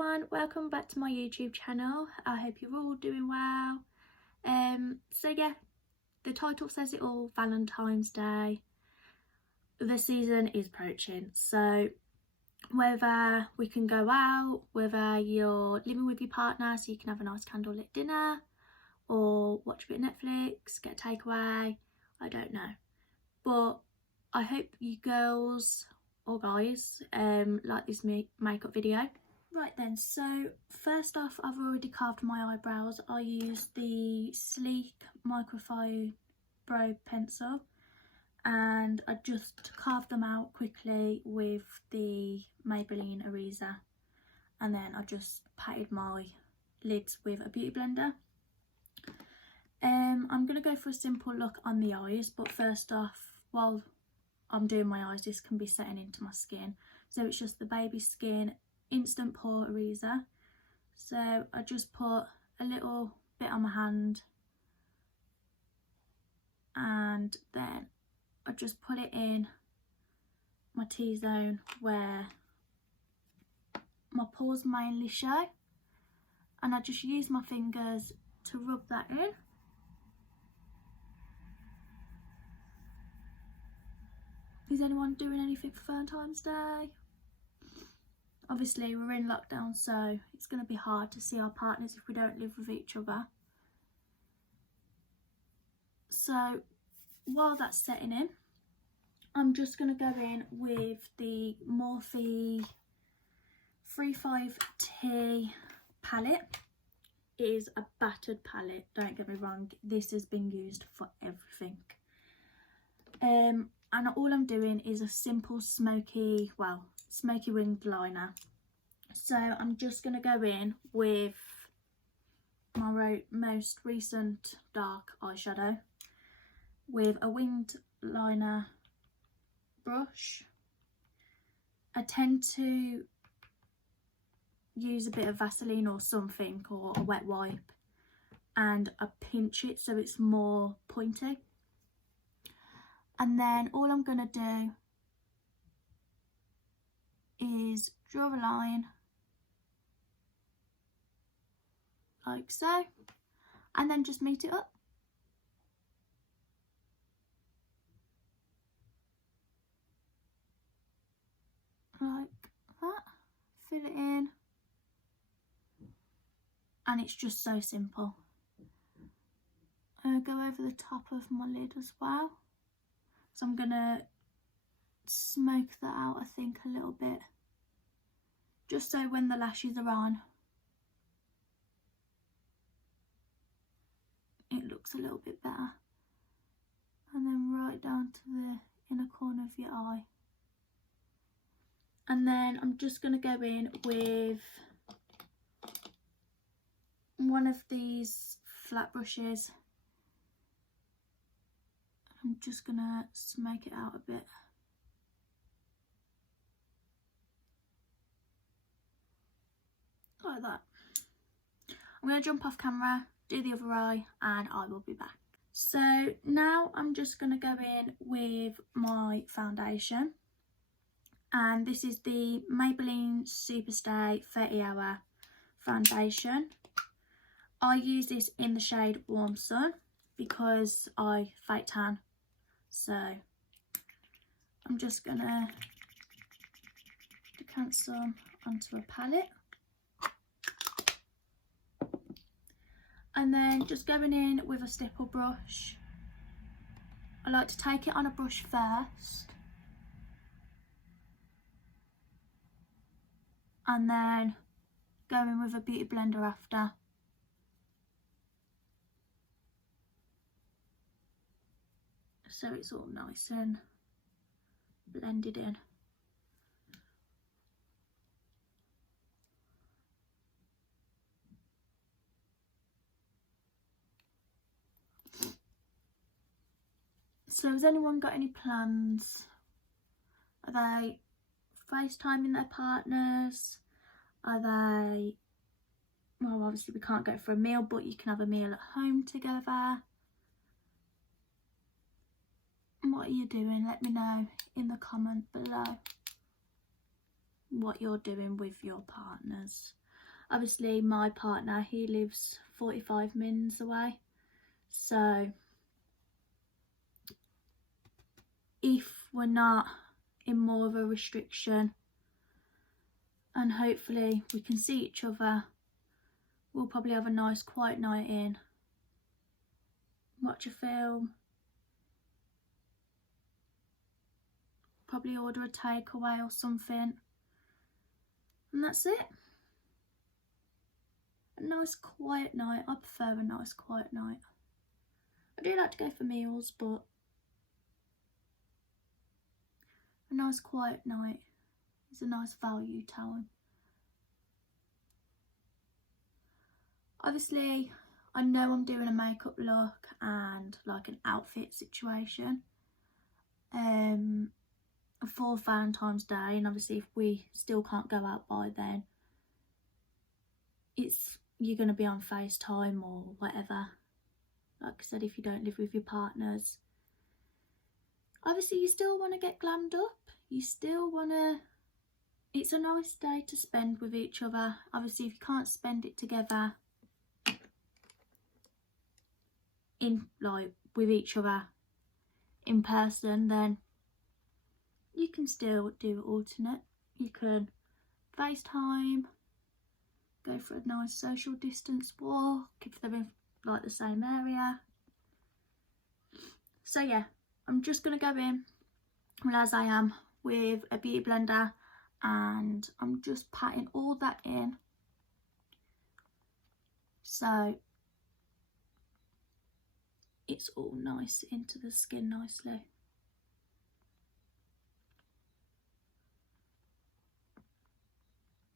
everyone, welcome back to my YouTube channel. I hope you're all doing well. So yeah, the title says it all, Valentine's Day. The season is approaching, so whether we can go out, whether you're living with your partner so you can have a nice candlelit dinner, or watch a bit of Netflix, get a takeaway, I don't know. But I hope you girls or guys like this makeup video. Right then, so first off, I've already carved my eyebrows. I used the Sleek Microfiber pencil and I just carved them out quickly with the Maybelline eraser, and then I just patted my lids with a beauty blender. I'm going to go for a simple look on the eyes, but first off, while I'm doing my eyes, this can be setting into my skin. So it's just the Baby Skin Instant Pore Eraser. So I just put a little bit on my hand and then I just put it in my T-zone where my pores mainly show, and I just use my fingers to rub that in. Is anyone doing anything for Valentine's Day? Obviously we're in lockdown, so it's going to be hard to see our partners if we don't live with each other. So while that's setting in, I'm just going to go in with the Morphe 35T palette. It is a battered palette, don't get me wrong, this has been used for everything. And all I'm doing is a simple smoky winged liner. So I'm just going to go in with my most recent dark eyeshadow with a winged liner brush. I tend to use a bit of Vaseline or something, or a wet wipe, and I pinch it so it's more pointy. And then all I'm going to do is draw a line like so, and then just meet it up. Like that, fill it in, and it's just so simple. Go over the top of my lid as well. So I'm gonna smoke that out, I think, a little bit, just so when the lashes are on, it looks a little bit better. And then right down to the inner corner of your eye. And then I'm just gonna go in with one of these flat brushes. I'm just gonna smoke it out a bit. Like that. I'm gonna jump off camera, do the other eye, and I will be back. So now I'm just gonna go in with my foundation. And this is the Maybelline Superstay 30 Hour Foundation. I use this in the shade Warm Sun because I fake tan. So I'm just gonna decant some onto a palette, and then just going in with a stipple brush. I like to take it on a brush first, and then go in with a beauty blender after. So it's all nice and blended in. So has anyone got any plans? Are they FaceTiming their partners? Are they, well, obviously we can't go for a meal, but you can have a meal at home together. What are you doing? Let me know in the comment below what you're doing with your partners. Obviously my partner, he lives 45 minutes away, so if we're not in more of a restriction and hopefully we can see each other, we'll probably have a nice quiet night in, watch a film, probably order a takeaway or something, and that's it. A nice quiet night. I prefer a nice quiet night. I do like to go for meals, but a nice quiet night is a nice value time. Obviously, I know I'm doing a makeup look and like an outfit situation for Valentine's Day, and obviously if we still can't go out by then, you're going to be on FaceTime or whatever. Like I said, if you don't live with your partners, obviously you still want to get glammed up. You still want to, it's a nice day to spend with each other. Obviously if you can't spend it together in like with each other in person, then you can still do alternate. You can FaceTime, go for a nice social distance walk if they're in like the same area. So yeah, I'm just going to go in, well, as I am, with a beauty blender, and I'm just patting all that in so it's all nice into the skin nicely.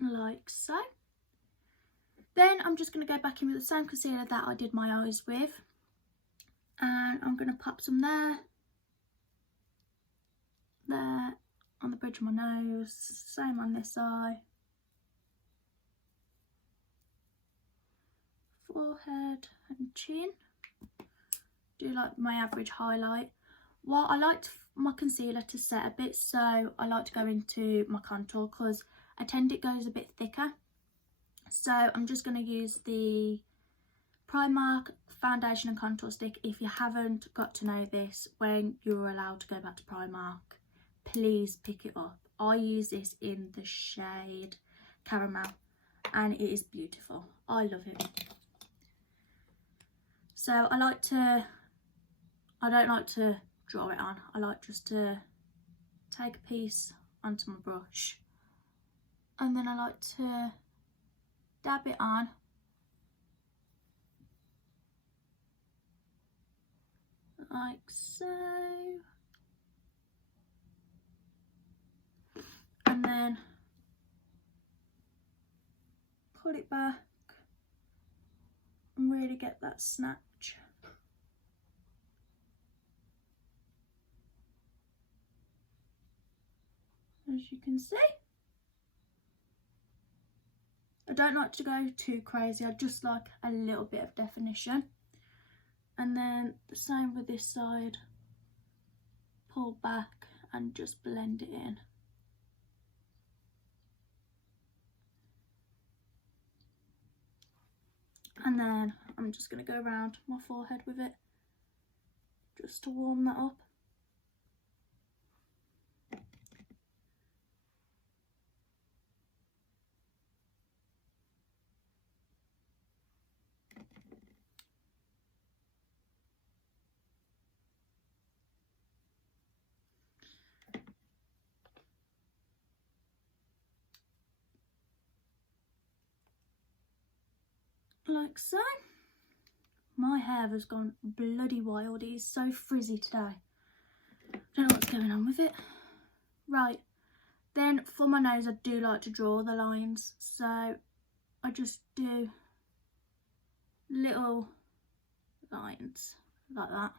Like so. Then I'm just going to go back in with the same concealer that I did my eyes with, and I'm going to pop some there on the bridge of my nose, same on this eye, forehead and chin. Do like my average highlight. Well, I like my concealer to set a bit, so I like to go into my contour because I tend it goes a bit thicker. So I'm just going to use the Primark foundation and contour stick. If you haven't got to know this, when you're allowed to go back to Primark, please pick it up. I use this in the shade Caramel and it is beautiful. I love it. So I don't like to draw it on. I like just to take a piece onto my brush, and then I like to dab it on like so, and then pull it back and really get that snatch. As you can see, I don't like to go too crazy. I just like a little bit of definition. And then the same with this side, pull back and just blend it in. And then I'm just going to go around my forehead with it just to warm that up. Like so. My hair has gone bloody wild. It is so frizzy today. Don't know what's going on with it. Right, then for my nose I do like to draw the lines, so I just do little lines like that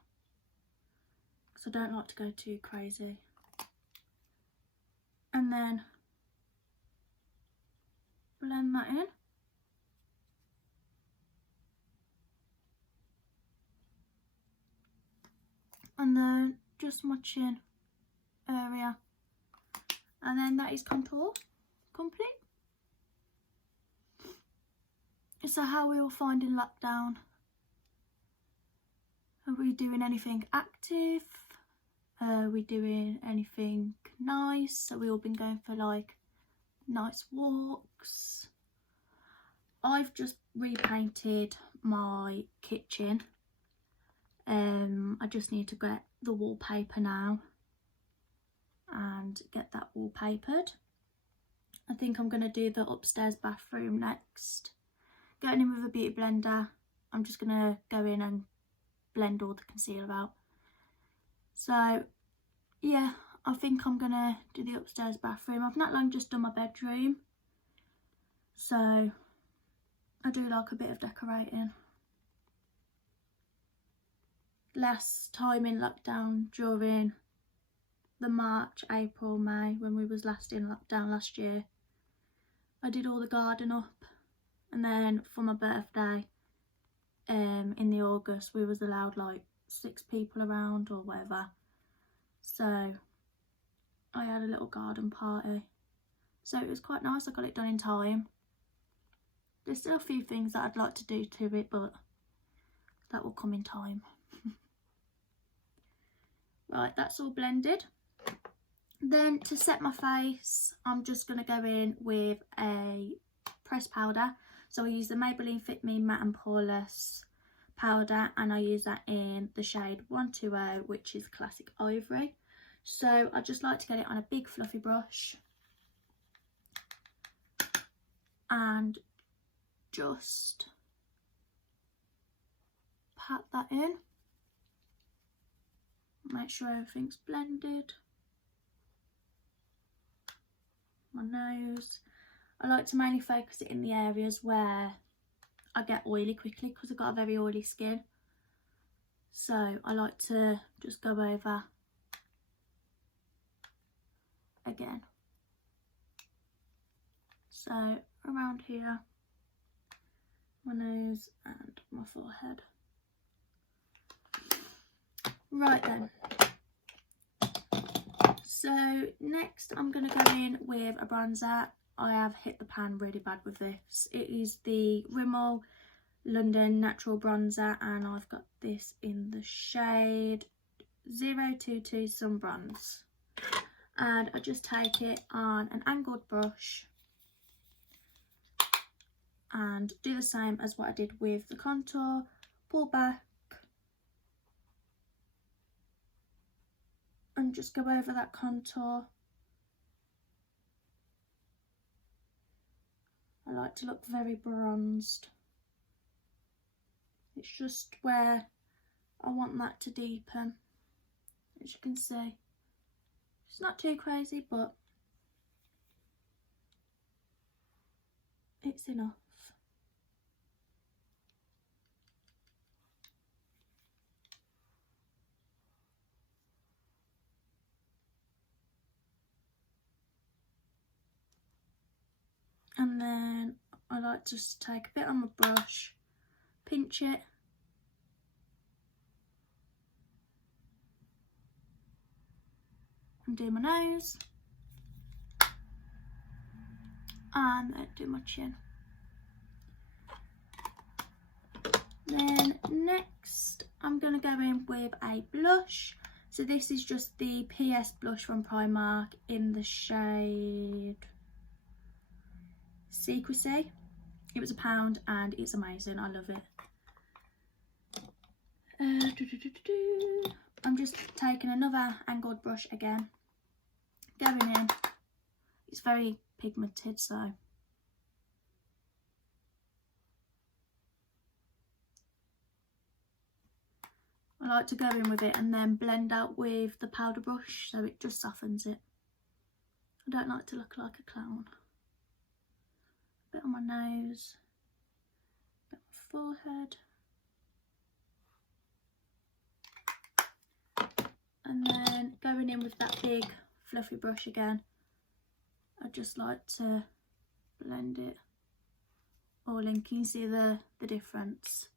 because I don't like to go too crazy. And then blend that in. And then just my chin area, and then that is contour complete. So how are we all finding lockdown? Are we doing anything active? Are we doing anything nice? Have we all been going for like nice walks? I've just repainted my kitchen. I just need to get the wallpaper now and get that wallpapered. I think I'm going to do the upstairs bathroom next. Going in with a beauty blender, I'm just going to go in and blend all the concealer out. So yeah, I think I'm going to do the upstairs bathroom. I've not long just done my bedroom, so I do like a bit of decorating. Last time in lockdown, during the March, April, May, when we was last in lockdown last year, I did all the garden up, and then for my birthday in the August, we was allowed like 6 people around or whatever, so I had a little garden party, so it was quite nice. I got it done in time. There's still a few things that I'd like to do to it, but that will come in time. Right, that's all blended. Then to set my face, I'm just going to go in with a pressed powder. So I use the Maybeline-fit Matte and Poreless powder, and I use that in the shade 120, which is Classic Ivory. So I just like to get it on a big fluffy brush and just pat that in. Make sure everything's blended. My nose. I like to mainly focus it in the areas where I get oily quickly, because I've got a very oily skin. So I like to just go over again. So around here, my nose and my forehead. Right then. So next I'm going to go in with a bronzer. I have hit the pan really bad with this. It is the Rimel London Natural Bronzer, and I've got this in the shade 022 Sun Bronze. And I just take it on an angled brush and do the same as what I did with the contour. Pull back and just go over that contour. I like to look very bronzed. It's just where I want that to deepen. As you can see, it's not too crazy, but it's enough. And then I like to just take a bit on my brush, pinch it, and do my nose, and then do my chin. Then next I'm going to go in with a blush. So this is just the PS blush from Primark in the shade Secrecy. It was £1 and it's amazing. I love it. I'm just taking another angled brush again, going in. It's very pigmented, so I like to go in with it and then blend out with the powder brush, so it just softens it. I don't like to look like a clown. A bit on my nose, a bit on my forehead. And then going in with that big fluffy brush again, I just like to blend it all in. Can you see the difference?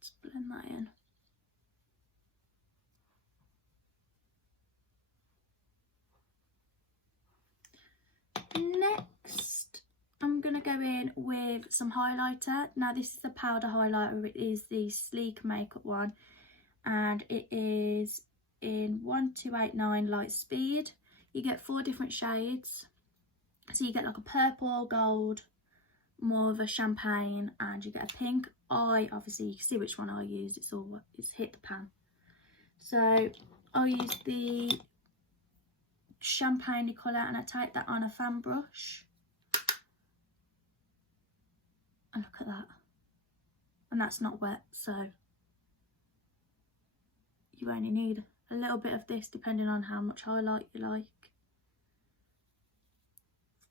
Just blend that in. Next, I'm going to go with some highlighter. Now this is the powder highlighter, it is the Sleek Makeup one, and it is in 1289 Light Speed. You get 4 different shades, so you get like a purple, gold, more of a champagne, and you get a pink. Obviously you can see which one I use, it's hit the pan. So I'll use the champagne colour and I take that on a fan brush. And look at that. And that's not wet, so you only need a little bit of this depending on how much highlight you like.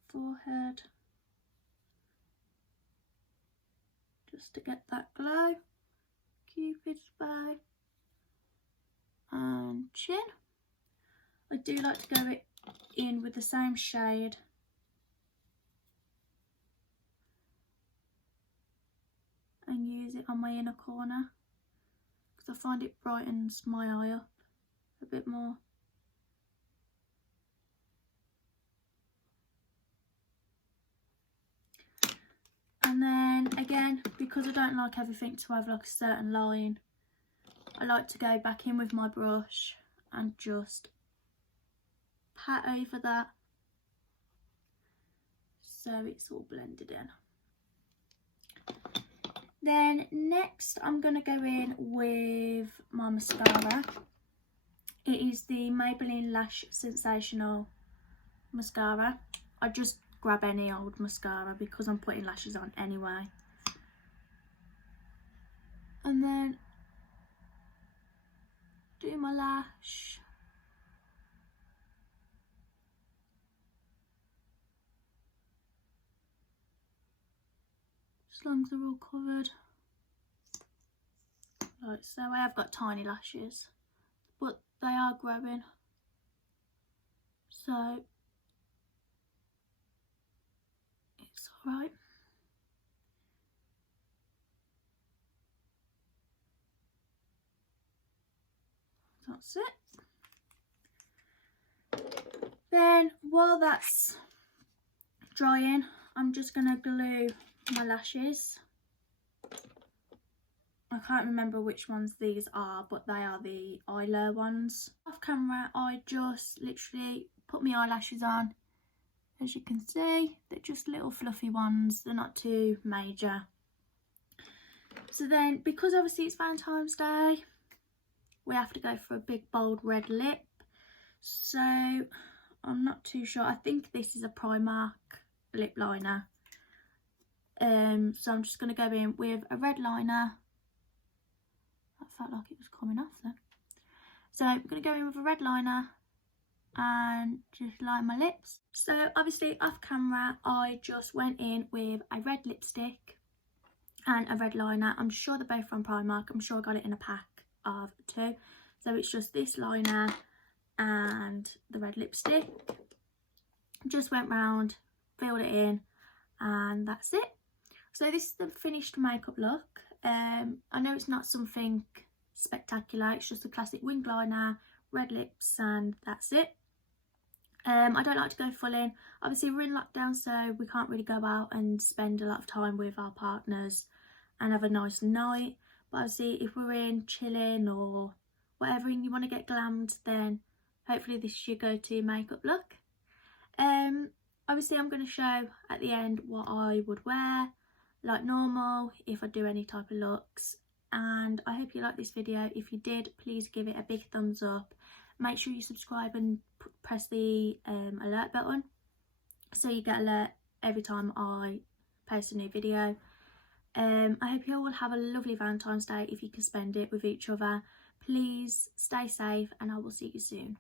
Forehead. Just to get that glow. Cupid's bow. And chin. I do like to go in with the same shade and use it on my inner corner because I find it brightens my eye up a bit more. And then again, because I don't like everything to have like a certain line, I like to go back in with my brush and just pat over that so it's all blended in. Then next I'm going to go in with my mascara. It is the Maybelline Lash Sensational mascara. I just grab any old mascara because I'm putting lashes on anyway. And then do my lash. As long as they're all covered. Like so. I have got tiny lashes, but they are growing. So it's alright. That's it. Then while that's drying, I'm just going to glue my lashes. I can't remember which ones these are, but they are the Eyelure ones. Off camera, I just literally put my eyelashes on. As you can see, they're just little fluffy ones. They're not too major. So then, because obviously it's Valentine's Day, we have to go for a big bold red lip. So I'm not too sure. I think this is a Primark lip liner. So I'm just going to go in with a red liner. That felt like it was coming off then. So I'm going to go in with a red liner and just line my lips. So obviously off camera I just went in with a red lipstick and a red liner. I'm sure they're both from Primark. I'm sure I got it in a pack of 2. So it's just this liner and the red lipstick. Just went round, filled it in, and that's it. So this is the finished makeup look. I know it's not something spectacular, it's just a classic winged liner, red lips, and that's it. I don't like to go full in. Obviously we're in lockdown, so we can't really go out and spend a lot of time with our partners and have a nice night. But obviously if we're in chilling or whatever and you want to get glammed, then hopefully this is your go-to makeup look. Obviously I'm going to show at the end what I would wear like normal if I do any type of looks. And I hope you liked this video. If you did, please give it a big thumbs up. Make sure you subscribe and press the alert button so you get alert every time I post a new video. I hope you all will have a lovely Valentine's Day if you can spend it with each other. Please stay safe and I will see you soon.